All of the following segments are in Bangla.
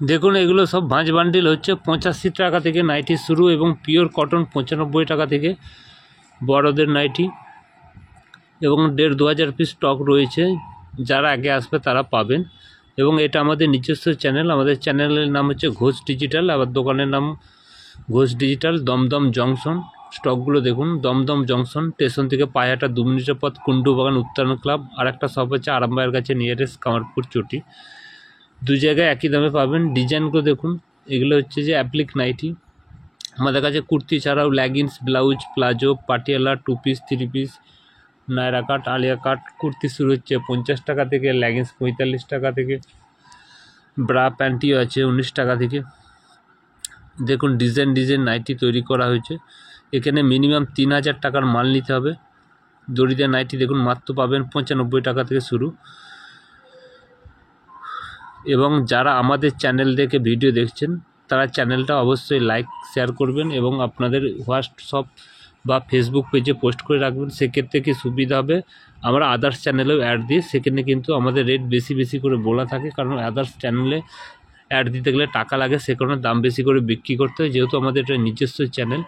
দেখুন এগুলো সব ভাঁজ বান্ডিল হচ্ছে 85 টাকা থেকে নাইটি শুরু, এবং পিওর কটন 95 টাকা থেকে বড়দের নাইটি, এবং 1,500-2,000 পিস স্টক রয়েছে। যারা আগে আসবে তারা পাবেন। এবং এটা আমাদের নিজস্ব চ্যানেল, আমাদের চ্যানেলের নাম হচ্ছে ঘোষ ডিজিটাল, আবার দোকানের নাম ঘোষ ডিজিটাল, দমদম জংশন। স্টকগুলো দেখুন, দমদম জংশন স্টেশন থেকে পায়ে হাঁটা 2 মিনিটের পথ, কুন্ডুবাগান উত্তরণ ক্লাব। আর একটা শপ হচ্ছে আরামবাগের কাছে নিয়ারেস্ট কামারপুর চটি। দু জায়গায় একই দামে পাবেন। ডিজাইনগুলো দেখুন, এগুলো হচ্ছে যে অ্যাপ্লিক নাইটি। আমাদের কাছে কুর্তি ছাড়াও leggings, blouse, palazzo, Patiala, 2 piece, 3 piece, Naira cut, Alia cut kurti শুরু হচ্ছে 50 টাকা থেকে, লেগিংস 45 টাকা থেকে, ব্রা প্যান্টিও আছে 19 টাকা থেকে। দেখুন ডিজাইন নাইটি তৈরি করা হয়েছে। এখানে মিনিমাম 3000 টাকার মাল নিতে হবে। দড়িদার নাইটি দেখুন মাত্র পাবেন 95 টাকা থেকে শুরু। এবং যারা আমাদের চ্যানেল দেখে ভিডিও দেখছেন তারা চ্যানেলটা অবশ্যই লাইক শেয়ার করবেন, এবং আপনাদের হোয়াটসঅ্যাপ বা ফেসবুক পেজে পোস্ট করে রাখবেন। সেক্ষেত্রে কি সুবিধা হবে, আমরা আদার্স চ্যানেলেও অ্যাড দিই, সেখানে কিন্তু আমাদের রেট বেশি করে বলা থাকে, কারণ আদার্স চ্যানেলে অ্যাড দিতে গেলে টাকা লাগে, সে কারণে দাম বেশি করে বিক্রি করতে হয়। যেহেতু আমাদের এটা নিজস্ব চ্যানেল,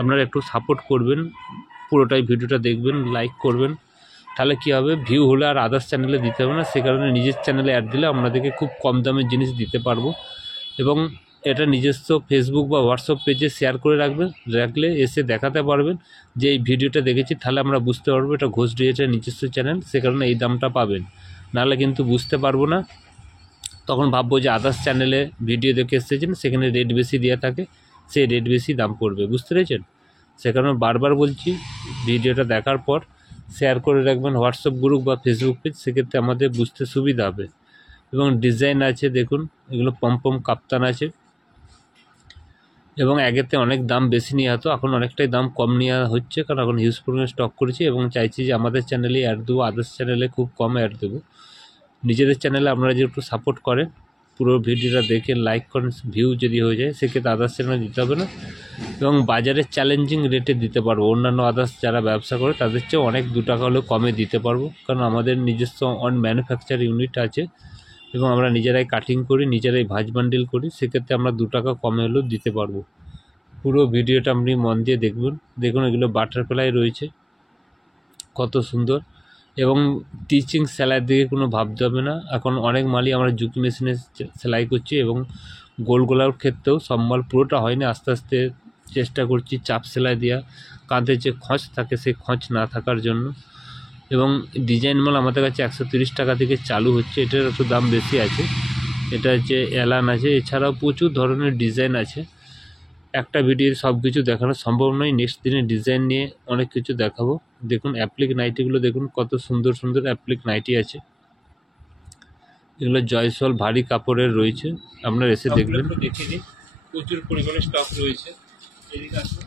আপনারা একটু সাপোর্ট করবেন, পুরোটাই ভিডিওটা দেখবেন, লাইক করবেন, তাহলে কী হবে, ভিউ হলে আর আদার্স চ্যানেলে দিতে হবে না। সে কারণে নিজের চ্যানেলে অ্যাড দিলে আপনাদেরকে খুব কম দামের জিনিস দিতে পারবো। এবং এটা নিজস্ব ফেসবুক বা হোয়াটসঅ্যাপ পেজে শেয়ার করে রাখলে এসে দেখাতে পারবেন যে এই ভিডিওটা দেখেছি, তাহলে আমরা বুঝতে পারবো এটা ঘোষ ডিজিটাল নিজস্ব চ্যানেল, সে কারণে এই দামটা পাবেন। নাহলে কিন্তু বুঝতে পারবো না, তখন ভাববো যে আদার্স চ্যানেলে ভিডিও দেখে এসেছেন, সেখানে রেট বেশি দেওয়া থাকে, সেই রেট বেশি দাম পড়বে, বুঝতে পেরেছেন। সে কারণে বারবার বলছি, ভিডিওটা দেখার পর শেয়ার করে রাখবেন হোয়াটসঅ্যাপ গ্রুপ বা ফেসবুক পেজ, সেক্ষেত্রে আমাদের বুঝতে সুবিধা হবে। এবং ডিজাইন আছে দেখুন, এগুলো পম কাপ্তান আছে, এবং আগেতে অনেক দাম বেশি নেওয়া হতো, এখন অনেকটাই দাম কম নেওয়া হচ্ছে, কারণ এখন হিউজ পরিমাণে স্টক করেছি, এবং চাইছি যে আমাদের চ্যানেলে অ্যাড দেবো, আদার্স চ্যানেলে খুব কম অ্যাড দেবো। নিজেদের চ্যানেলে আপনারা যদি একটু সাপোর্ট করেন, পুরো ভিডিওটা দেখে লাইক করেন, ভিউ যদি হয়ে যায়, সেক্ষেত্রে আদার্স চ্যানেলে দিতে হবে না, এবং বাজারে চ্যালেঞ্জিং রেটে দিতে পারবো। অন্যান্য আদার্স যারা ব্যবসা করে তাদের চেয়ে অনেক 2 টাকা হলেও কমে দিতে পারবো, কারণ আমাদের নিজস্ব ম্যানুফ্যাকচার ইউনিট আছে, এবং আমরা নিজেরাই কাটিং করি, নিজেরাই ভাঁজ বান্ডিল করি, সেক্ষেত্রে আমরা 2 টাকা কমে হলেও দিতে পারবো। পুরো ভিডিওটা আপনি মন দিয়ে দেখবেন। দেখুন এগুলো বাটারফ্লাই রয়েছে, কত সুন্দর। এবং টিচিং সেলাইয়ের দিকে কোনো ভাবতে হবে না, এখন অনেক মালই আমরা জুকি মেশিনে সেলাই করছি, এবং গোলার ক্ষেত্রেও সব মাল পুরোটা হয়নি, আস্তে আস্তে চেষ্টা করছি চাপ সেলাই দেওয়া, কাঁধে যে খঁচ থাকে সেই খঁচ না থাকার জন্য। এবং ডিজাইন মাল আমাদের কাছে 130 টাকা থেকে চালু হচ্ছে, এটার একটু দাম বেশি আছে। এটা হচ্ছে এলান আছে, এছাড়াও প্রচুর ধরনের ডিজাইন আছে। একটা ভিডিও সব কিছু দেখানো সম্ভব নয়, নেক্সট দিনে ডিজাইন নিয়ে অনেক কিছু দেখাবো। দেখুন অ্যাপ্লিক নাইটিগুলো দেখুন, কত সুন্দর অ্যাপ্লিক নাইটি আছে। এগুলো জয়সওয়াল ভারী কাপড়ের রয়েছে, আপনারা এসে দেখবেন। দেখে নিন, প্রচুর পরিমাণে স্টক রয়েছে। এদিকে আসুন,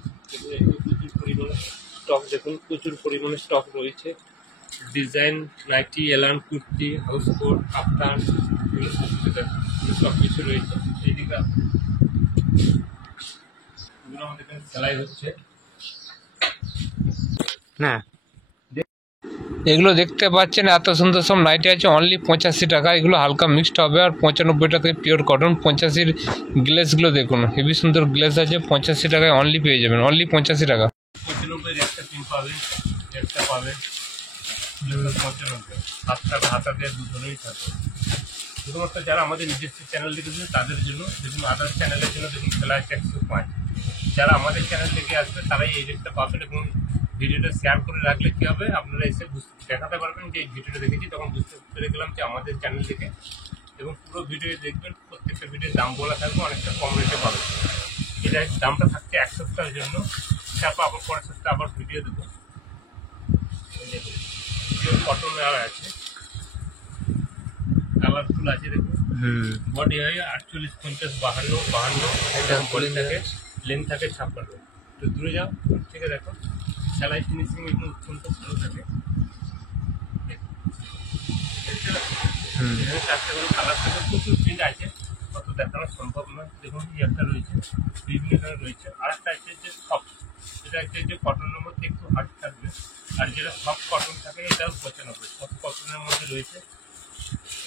প্রচুর পরিমাণে স্টক দেখুন, প্রচুর পরিমাণে স্টক রয়েছে। ডিজাইন নাইটি, এলান, কুর্তি, হাউস কোট, কাপ্তান, সব কিছু রয়েছে। এইদিকে আমাদের এখানে সেলাই হচ্ছে না। এগুলো দেখতে পাচ্ছেন এত সুন্দর সব নাইটি আছে, অনলি 85 টাকা। এগুলো হালকা মিক্সড হবে, আর 95 টাকায় পিওর কটন। 85-র গ্লেসগুলো দেখুন, হেভি সুন্দর গ্লেস আছে, 85 টাকায় অনলি পেয়ে যাবেন, অনলি 85 টাকা। 95 একটা পিন পাবেন, একটা পাবেন 95, 7 টাকা হাতা দিয়ে দুজনেই থাকে। শুধুমাত্র যারা আমাদের নিজস্ব চ্যানেল দেখেছেন তাদের জন্য, দেখুন আদার্স চ্যানেলের জন্য দেখুন খেলা আছে 105। যারা আমাদের চ্যানেল থেকে আসবে তারাই এই রেটটা পাবেন। এবং ভিডিওটা শেয়ার করে রাখলে কী হবে, আপনারা এসে দেখাতে পারবেন যে এই ভিডিওটা দেখেছি, তখন বুঝতে পেরে গেলাম যে আমাদের চ্যানেল থেকে। এবং পুরো ভিডিও দেখবেন, প্রত্যেকটা ভিডিওর দাম বলা থাকবে, অনেকটা কম রেটে পাবেন। এটা দামটা থাকছে 1 সপ্তাহের জন্য, তারপর আবার পরের সপ্তাহে আবার ভিডিও দেবো। কটন আছে, কালারফুল আছে দেখুন। বডি হয় 48, 50, 52 বডি থাকে, লেন্থ থাকে 56। তো দূরে যাও, থেকে দেখো, সেলাই ফিনিশিং একটু অত্যন্ত ভালো থাকে। এখানে 4টে করে কালার থাকে, প্রচুর প্রিন্ট আছে, কত দেখানো সম্ভব নয়। দেখুন এই একটা রয়েছে, বিভিন্ন ধরনের রয়েছে। আর একটা আছে যে সফট, এটা একটা যে কটনের মধ্যে একটু হার্ড থাকবে, আর যেটা সফট কটন থাকে এটাও 95। সফট কটনের মধ্যে রয়েছে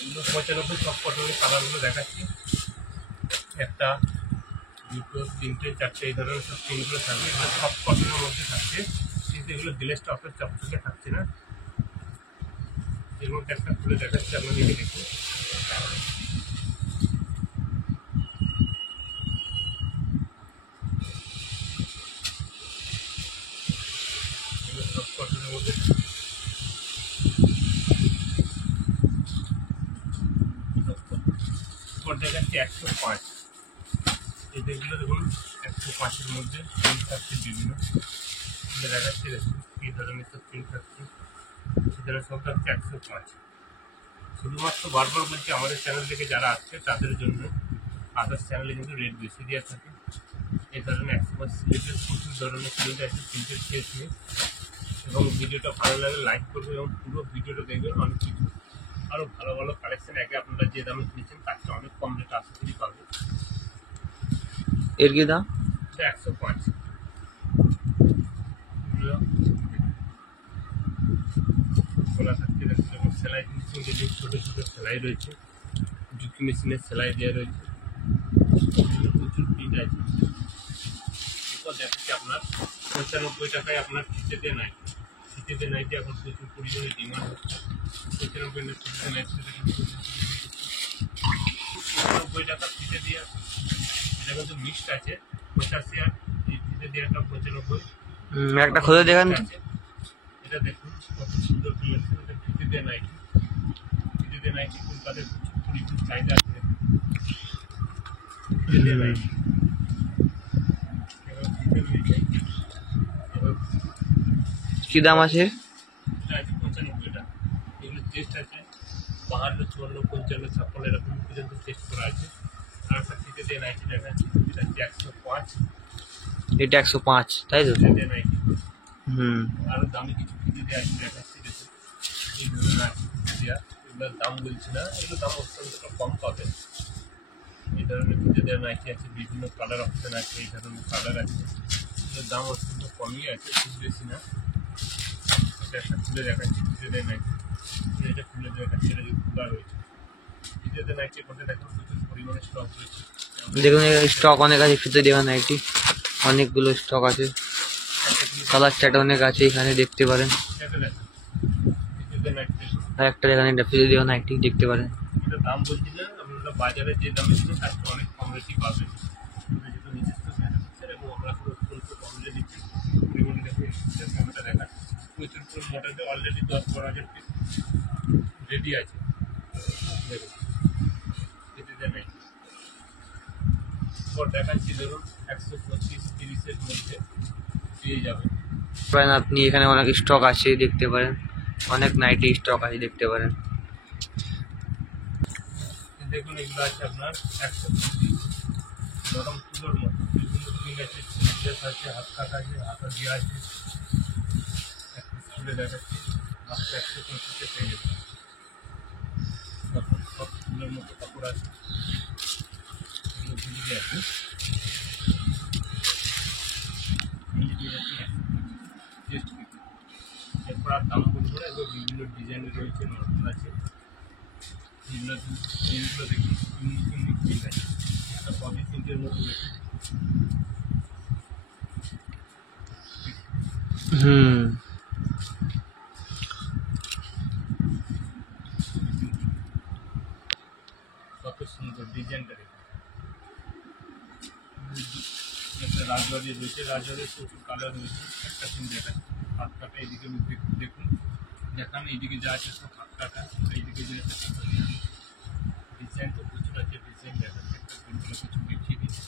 এগুলো 95, সফট কটনের কালারগুলো দেখাচ্ছি। একটা, দুটো, তিনটে, চারটে এই ধরনের সব প্রিন্টগুলো থাকবে। এগুলো সব কটনের মধ্যে থাকছে, কিন্তু এগুলো গ্লেসটা অত চকচকে থাকছে না। এর মধ্যে একটা খুলে দেখাচ্ছি আপনাদেরকে, দেখুন। এগুলো সব কটনের মধ্যে এরপর দেখাচ্ছি 105। এই যেগুলো দেখুন 105-এর মধ্যে প্রিন্ট থাকছে বিভিন্ন। দেখাচ্ছি দেখুন কী ধরনের সব প্রিন্ট থাকছে, সেটা সব থাকছে 105। শুধুমাত্র বারবার বলছি, আমাদের চ্যানেল থেকে যারা আসছে তাদের জন্য। আদার্স চ্যানেলে কিন্তু রেট বেশি দেওয়া থাকে। এই ধরনের 105 সিলেটের প্রচুর ধরনের প্রিন্ট আছে, প্রিন্টের শেষ নেই। এবং ভিডিওটা ভালো লাগলে লাইক করবে এবং পুরো ভিডিওটা দেখবেন। অনেক কিছু আরও ভালো ভালো কালেকশন একে আপনারা যে দামে কিনেছেন তার চেয়ে অনেক কম রেট আশা করি পাবেন। এর কি দাম? 105। খোলা থাকছে, এবং সেলাই ফিনিশিং যেগুলো ছোটো ছোটো সেলাই রয়েছে, জুকি মেশিনের সেলাই দেওয়া রয়েছে, প্রচুর প্রিন্ট আছে। এরপর দেখাচ্ছি আপনার 95 টাকায় আপনার ফিতেতে নাইটি। ফিতেতে নাইটি এখন প্রচুর পরিমাণে ডিমান্ড হচ্ছে। 95 ফিতেতে নাইটি 95 টাকা ফিতে দিয়ে, এটা কিন্তু মিক্সড আছে। 85 আর এই ফিতে দেওয়াটা 95। একটা খুলে দেখান। এটা দেখুন কত সুন্দর কালেকশন। এটা ফিতে নাইটি, ফিতে নাইটি কলকাতায় প্রচুর পরিমাণ চাহিদা আছে। ফিতে নাইটি এবার ফিতে নাইটি কি দাম আছে? এটা আছে 95 টাকা। এগুলো টেস্ট আছে 52, 54, 55, 56 এরকম পর্যন্ত টেস্ট করা আছে। আর একটা ফিতে নাইটি দেখা যাচ্ছে, এটা হচ্ছে 105। এটা 105, তাই তো? ফিতে নাইটি হুম। আরও দামি কিছু ফিতে দেওয়া আছে, দেখাচ্ছি দেখুন। এই ধরনের আছে ফিতে দেওয়া, এগুলোর দাম বলছি না, এগুলো দাম অত্যন্ত কম পাবে। এই ধরনের ফিতে দেওয়া নাইটি আছে, বিভিন্ন কালার অপশান আছে, এই ধরনের কালার আছে। এগুলোর দাম অত্যন্ত কমই আছে, খুব বেশি না। এটা একটা খুলে দেখাচ্ছি ফিতে দেওয়া নাইটি। এটা খুলে দেখাচ্ছি, এটা যে খোলা রয়েছে। ফিতে দেওয়া নাইটির মধ্যে দেখুন প্রচুর পরিমাণে স্টক রয়েছে। দেখুন স্টক অনেক আছে, ফিতে দেওয়া নাইটি অনেকগুলো স্টক আছে, কালার চার্ট অনেক আছে, এখানে দেখতে পারেন। এটা দেখুন ফিতে দেওয়া নাইটি দেখুন। আর একটা এখানে ফিতে দেওয়া নাইটি দেখতে পারেন। এটা দাম বলছি না, আপনারা বাজারে যে দামে কিনুন তার চেয়ে অনেক কম রেটই পাবেন। এটা যেহেতু নিজস্ব ম্যানুফ্যাকচার এবং আমরা পুরো অত্যন্ত কম রেটে দিচ্ছি। পরিমাণে দেখুন ক্যামেরাটা দেখা প্রচুর পুরো মোটাতে অলরেডি 10-12 হাজার পিস রেডি আছে। দেখুন এতে নেই। পর দেখাচ্ছি ধরুন 125-30-এর মধ্যে পেয়ে যাবেন। আপনি এখানে অনেক স্টক আছে দেখতে পারেন, অনেক নাইটি স্টক আছে দেখতে পারেন। দেখুন এগুলো আছে আপনার 125 নরম তুলোর মতো, বিভিন্ন প্রিন্ট আছে, সিলেস আছে, হাত কাটা আছে, হাতা দেওয়া আছে। একটা খুলে দেখাচ্ছি, মাত্র 125-এ পেয়ে যাবেন। সব তুলোর মতো কাপড় আছে, এগুলো ঝুলিয়ে আছে। এরপর আর দাম বলবো না, এগুলো বিভিন্ন ডিজাইনের রয়েছে, নতুন আছে। এগুলো প্রিন্টগুলো দেখুন, ইউনিক প্রিন্ট আছে, একটা বডি প্রিন্টের মতো রয়েছে। হুম। কত সুন্দর ডিজাইনটা দেখুন। একটা রাজবাড়ি রয়েছে, রাজবাড়ির প্রচুর কালার রয়েছে। একটা প্রিন্ট দেখায় হাত কাটা, এদিকে দেখুন দেখান, এইদিকে যা আছে সব হাত কাটা, এইদিকে যে আছে ডিজাইন তো প্রচুর আছে। ডিজাইন দেখাচ্ছে, একটা প্রিন্টগুলো কিছু দেখিয়ে দিচ্ছে।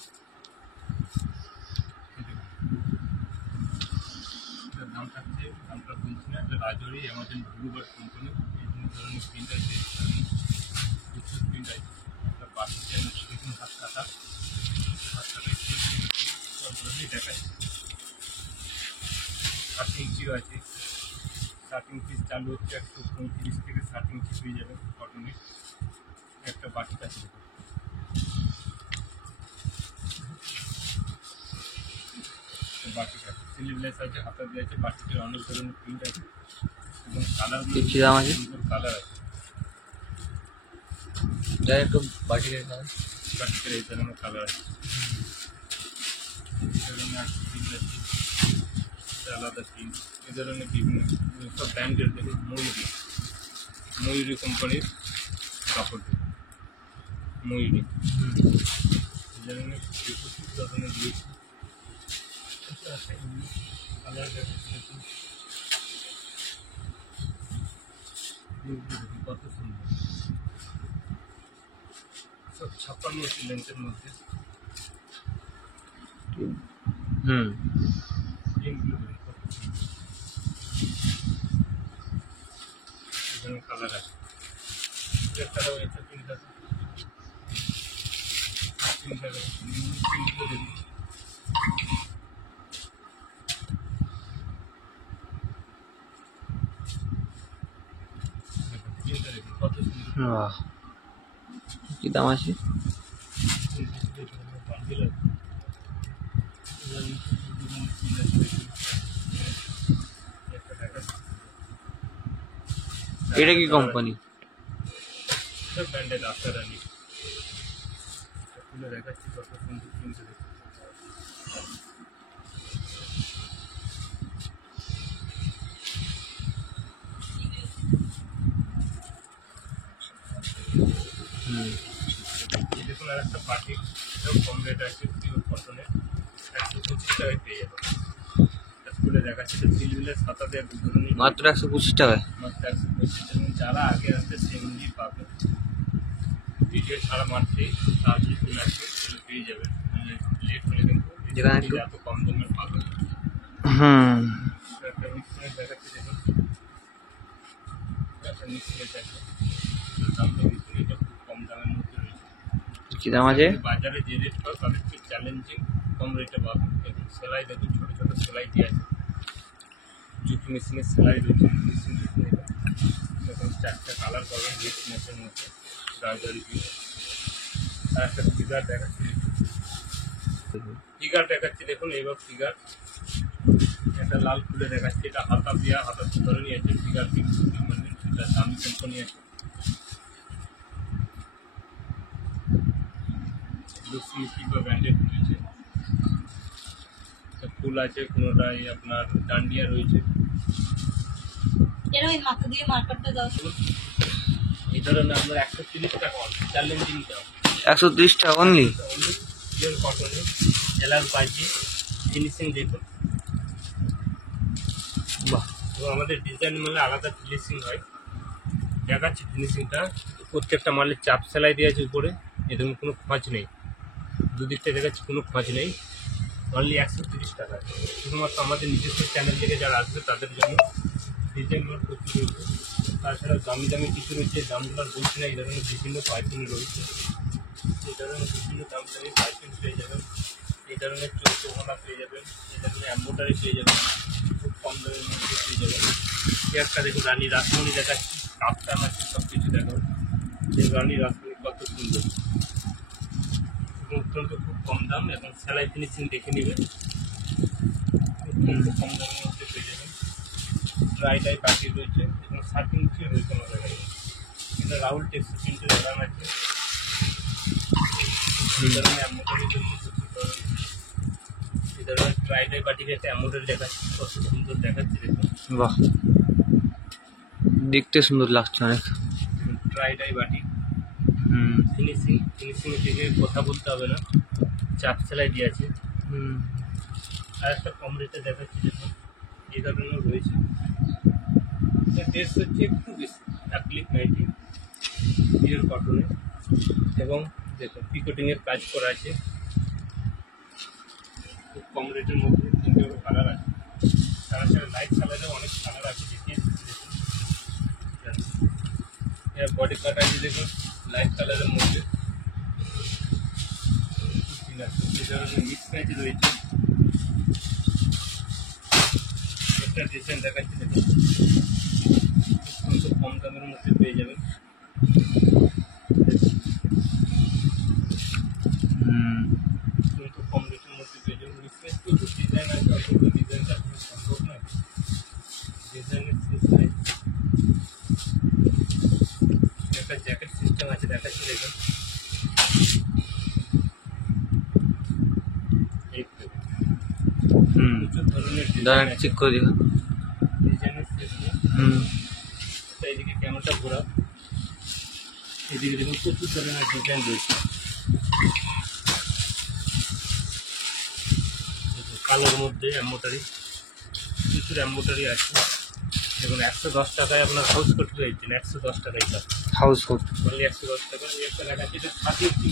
এটার দাম থাকছে, দামটা বলছি না, এটা রাজবাড়ি অ্যামাজন ব্লুবার্ড কোম্পানি। বিভিন্ন ধরনের প্রিন্ট আছে, প্রচুর প্রিন্ট আছে। একটা বাসের জন্য দেখুন হাত কাটা, হাত কাটায় সব ধরনেরই দেখায়। 60 ইঞ্চিও আছে, 60 ইঞ্চি চালু হচ্ছে 135 থেকে 60 ইঞ্চি পেয়ে যাবেন কটনের। একটা বাটিক আছে, বাটিক আছে, স্লিভলেস আছে, হাতা দিয়ে আছে। বাটিকের অনেক ধরনের প্রিন্ট আছে এবং কালারগুলো কি দাম আছে? সুন্দর কালার আছে। একটু বাটিকের কালার কাটকের এই ধরনের কালার আছে, এই ধরনের আছে প্রিন্ট আছে, এটা আলাদা প্রিন্ট, এই ধরনের বিভিন্ন সব ব্র্যান্ডের দেখুন ময়ূরী কোম্পানির কাপড়, ময়ূরী এই ধরনের ধরনের রয়েছে কালার দেখুন কত সুন্দর, সব 56 লেন্থের মধ্যে এখানে কালার আছে, এছাড়াও এটা প্রিন্ট আছে, প্রিন্টগুলো দেখুন প্রিন্টটা দেখুন কত সুন্দর, বাহ, কি দাম আছে? বান্ডিল আছে, এটা কি কোম্পানি? সব ব্র্যান্ডের আফটারানি খুলে দেখাচ্ছি কত সুন্দর প্রিন্ট দেখুন, দেখুন আর একটা পার্টি, এটাও কম রেট আছে, পিওর কটনের 125 টাকায় পেয়ে যাবেন, খুলে দেখাচ্ছি তো সিলভিলের ছাতা দিয়ে ধরুন মাত্র 125 টাকায়। মাত্র 125 টাকা, যারা আগে আসবে সেমনি পাবে, ভিডিও ছাড়া মাত্রই তাড়াতাড়ি চলে আসবে, সেগুলো পেয়ে যাবেন, লেট হলে কিন্তু যেখানে একটু এত কম দামে পাবেন। একটা মিক্সিং দেখাচ্ছি দেখুন, একটা মিক্সিং আছে, দামটা দেখুন, এটা খুব কম দামের মধ্যে রয়েছে, কি দাম আছে? বাজারে যে রেট পাবে তাদের একটু চ্যালেঞ্জিং কম রেটে পাবেন। এবং সেলাই দেখুন, ছোটো ছোটো সেলাই দিয়ে আছে, জুটি মেশিনের সেলাই রয়েছে, মেশিন দেখুন 4টা কালার পাবেন রেড ম্যাচের মধ্যে, গার্জারি পিস। আর একটা ফিগার দেখাচ্ছি, ফিগার দেখাচ্ছি দেখুন, এইবার ফিগার একটা লাল খুলে দেখাচ্ছি, এটা হাতা দেওয়া, হাতা ধরে নিয়ে আছে, ফিগার পিক্স মানে এটা দামি কোম্পানি আছে, ব্র্যান্ডেড রয়েছে, ফুল আছে, কোনোটাই আপনার ডান্ডিয়া রয়েছে, এই ধরনের আপনার 130 টাকা চ্যালেঞ্জিং দাম, 130 টাকা অনলি। পিওর কটনে এলার পাইছি, ফিনিশিং দেখুন, বাহ, এবং আমাদের ডিজাইন মালে আলাদা ফিনিশিং হয়, দেখাচ্ছি ফিনিশিংটা, প্রত্যেকটা মালের চাপ সেলাই দেওয়া আছে উপরে, এরকম কোনো খোঁজ নেই, দুদিকটা দেখাচ্ছি কোনো খোঁজ নেই, অনলি 130 টাকা, শুধুমাত্র আমাদের নিজস্ব চ্যানেল থেকে যারা আসবে তাদের জন্য ডিজাইন মাল প্রচুর রয়েছে, তাছাড়া দামি দামি কিছু রয়েছে, দামগুলো বলছি না, এই ধরনের বিভিন্ন পাইপিং রয়েছে, এই ধরনের বিভিন্ন দাম দামি পাইপিং পেয়ে যাবেন, এই ধরনের চৌকোনা পেয়ে যাবেন, এই ধরনের এম্বোটারি পেয়ে যাবেন, খুব কম দামের মধ্যে পেয়ে যাবেন। একটা দেখুন রানী রাসমণি দেখাচ্ছি, কাপটান আছে, সব কিছু দেখাবেন, এই রানী রাসমণি কত সুন্দর, অত্যন্ত খুব কম দাম, এবং সেলাই ফিনিশিং দেখে নেবেন, অত্যন্ত কম দামের মধ্যে পেয়ে যাবেন। ড্রাই ডাই পাখি রয়েছে, এবং 7 ইঞ্চি রয়েছে আমাদের কাছে, এটা রাহুল টেক্সি প্রিন্টের দাম আছে, এই ধরনের এম্বোটারি এই ধরনের ড্রাই ডাই পাটিকে একটা এম্বোটারি দেখাচ্ছি, কত সুন্দর দেখাচ্ছে দেখুন, বাহ, দেখতে সুন্দর লাগছে অনেক। ড্রাই ডাই বাটি, ফিনিশিং থেকে কথা বলতে হবে না, চাপ সেলাই দিয়ে আছে। আর একটা কম রেটে দেখাচ্ছি দেখুন, এই ধরনের রয়েছে, টেস্ট হচ্ছে একটু বেশি, অ্যাপ্লিক নাইটি পিওর কটনে, এবং দেখুন পিকোটিংয়ের কাজ করা আছে, খুব কম রেটের মধ্যে 3টে কালার আছে, তাছাড়া লাইট কালারের অনেক কালার আছে, দেখিয়ে এর বডি কাট আছে দেখুন লাইট কালারের মধ্যে, এই ধরনের মিক্স ম্যাচ রয়েছে, একটা ডিজাইন দেখাচ্ছি দেখুন, খুব কম দামের মধ্যে পেয়ে যাবেন, খুব কম রেটের মধ্যে পেয়ে যাবেন। মিক্স ম্যাচ প্রচুর ডিজাইন আছে, অল্প ডিজাইন দেখানো সম্ভব নয়, ডিজাইনের সিস্টেম একটা জ্যাকেট সিস্টেম আছে, দেখাচ্ছি দেখুন, দাঁড়ান চেক করে দিবেন। ডিজাইনের শেষ নেই। তো এইদিকে ক্যামেরাটা ঘোরা, এদিকে দেখুন প্রচুর ধরনের ডিজাইন রয়েছে। কালোর মধ্যে এম্বোটারি, প্রচুর এম্বোটারি আছে। দেখুন 110 টাকায় আপনার হাউস কোট পেয়ে যাচ্ছেন, 110 টাকায় কাজ, হাউস কোট অনলি 110 টাকা। এই একটা লেখা আছে, এটা 60 ইঞ্চি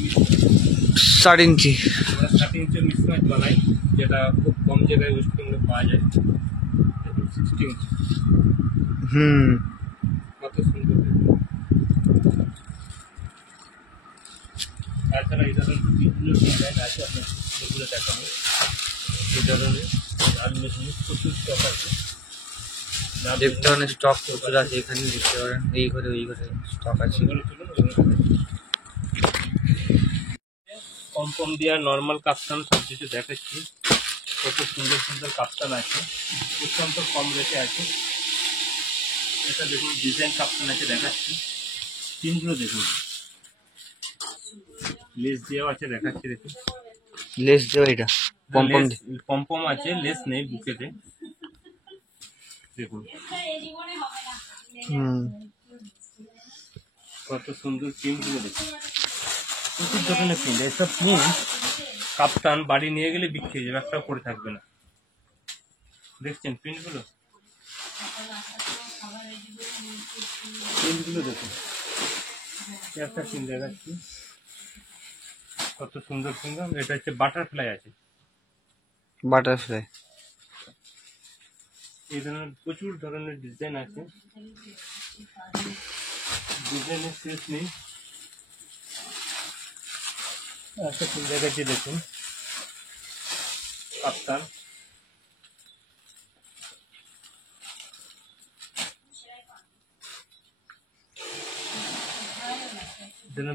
60 ইঞ্চি। আমরা 60 ইঞ্চের মিসম্যাচ বানাই, যেটা খুব কম জায়গায় ওয়েস্ট বেঙ্গলে পাওয়া যায়। দেখুন 60 ইঞ্চি, কত সুন্দর। তাছাড়া এই ধরনের বিভিন্ন ডিজাইন আছে, আপনার যেগুলো দেখাবো। এই ধরনের লাল মেশিনে প্রচুর স্টক আছে। দেখতে অনেক স্টক প্রচুর আছে এখানে, দেখতে পারেন এই ঘরে ওই ঘরে স্টক আছে। কম কম দেওয়ার নর্মাল কাপ্তান সব কিছু দেখাচ্ছি, কত সুন্দর সুন্দর কাপ্তান আছে, অত্যন্ত কম রেটে আছে। এটা দেখুন ডিজাইন কাপ্তান আছে দেখাচ্ছি, পিনগুলো দেখুন, লেস দেওয়া আছে দেখাচ্ছি। দেখুন লেস দেওয়া, এটা পম্পম পম্পম আছে, লেস নেই বুকেতে। দেখুন কত সুন্দর প্রিন্টগুলো দেখুন, প্রচুর ধরনের প্রিন্ট। এসব প্রিন্ট কাপ্তান বাড়ি নিয়ে গেলে বিক্রি হয়ে যাবে, একটাও পরে থাকবে না। দেখছেন প্রিন্টগুলো, প্রিন্টগুলো দেখুন। একটা প্রিন্ট দেখাচ্ছি, কত সুন্দর সুন্দর। এটা হচ্ছে বাটারফ্লাই আছে, বাটারফ্লাই। এই ধরনের প্রচুর ধরনের ডিজাইন আছে, ডিজাইনের শেষ নেই। একটা প্রিন্ট দেখাচ্ছি দেখুন, কাপ্তান।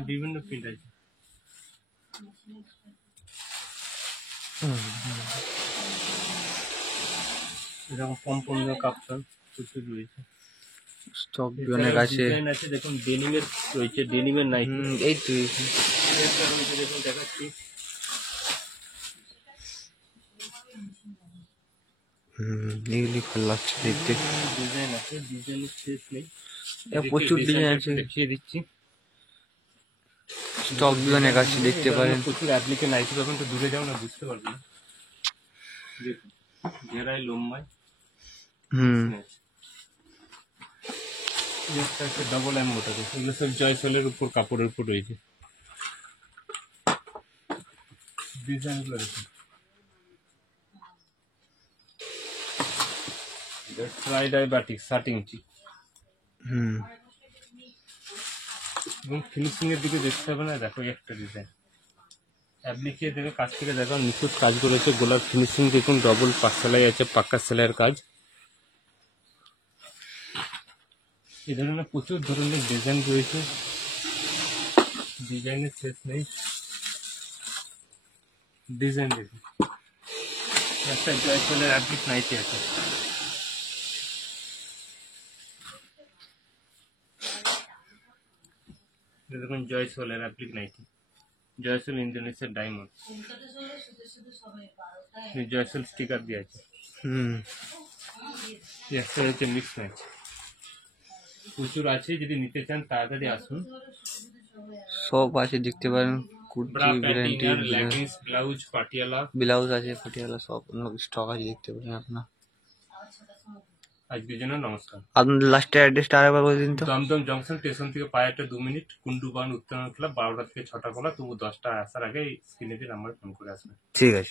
বিভিন্ন প্রিন্ট আছে। এরকম পম্পম কাপ্তান প্রচুর রয়েছে, স্টক অনেক আছে। ডিজাইন আছে দেখুন, ডেনিমের রয়েছে, ডেনিমের নাইটি। এই তো রয়েছে দেখুন দেখাচ্ছি। এগুলি ভালো লাগছে দেখতে। ডিজাইন আছে, ডিজাইনের শেষ নেই, প্রচুর ডিজাইন আছে, দেখিয়ে দিচ্ছি। স্টক অনেক আছে দেখতে পারেন। প্রচুর অ্যাপ্লিকে নাইটি পাবেন, তো দূরে যাও না বুঝতে পারবেন না। দেখুন ঘেরাই লম্বায়, ডবল এম্বোটারি, এগুলো সব জয়সলের উপর কাপড়ের উপর রয়েছে। ডিজাইনগুলো দেখুন, ট্রাই ডাই বাটিক 60 ইঞ্চি। এবং ফিনিশিং এর দিকে দেখতে হবে না, দেখো একটা ডিজাইন অ্যাপ্লিকে দেখে কাছ থেকে দেখো, নিখুঁত কাজ করেছে। গোলার ফিনিশিং দেখুন, ডবল পাক সেলাই আছে, পাক্কা সেলাইয়ের কাজ। এই ধরনের প্রচুর ধরনের ডিজাইন রয়েছে, ডিজাইনের শেষ নেই। ডিজাইন দেখুন, একটা জয়সলের অ্যাপ্লিক নাইটি আছে। দেখুন জয়সলের অ্যাপ্লিক নাইটি, জয়সল ইন্দোনেশিয়ার ডায়মন্ড, জয়সল স্টিকার দিয়ে আছে। একটা হচ্ছে মিক্স ম্যাচ, প্রচুর আছে। যদি নিতে চান তাড়াতাড়ি আসুন। সব আছে দেখতে পারেন, kurti, guarantee, leggings, blouse, Patiala, blouse আছে, পাটিয়ালা সব স্টক আছে দেখতে পারেন আপনার। আজকের জন্য নমস্কার। আপনাদের লাস্টের অ্যাড্রেসটা আরেকবার বলে দিন তো। দমদম জংশন স্টেশন থেকে পায়ে একটা 2 মিনিট, কুন্ডুবান উত্তরণ ক্লাব, 12টা থেকে 6টা খোলা, তবু 10টা আসার আগে স্ক্রিনে নাম্বার ফোন করে আসবেন। ঠিক আছে।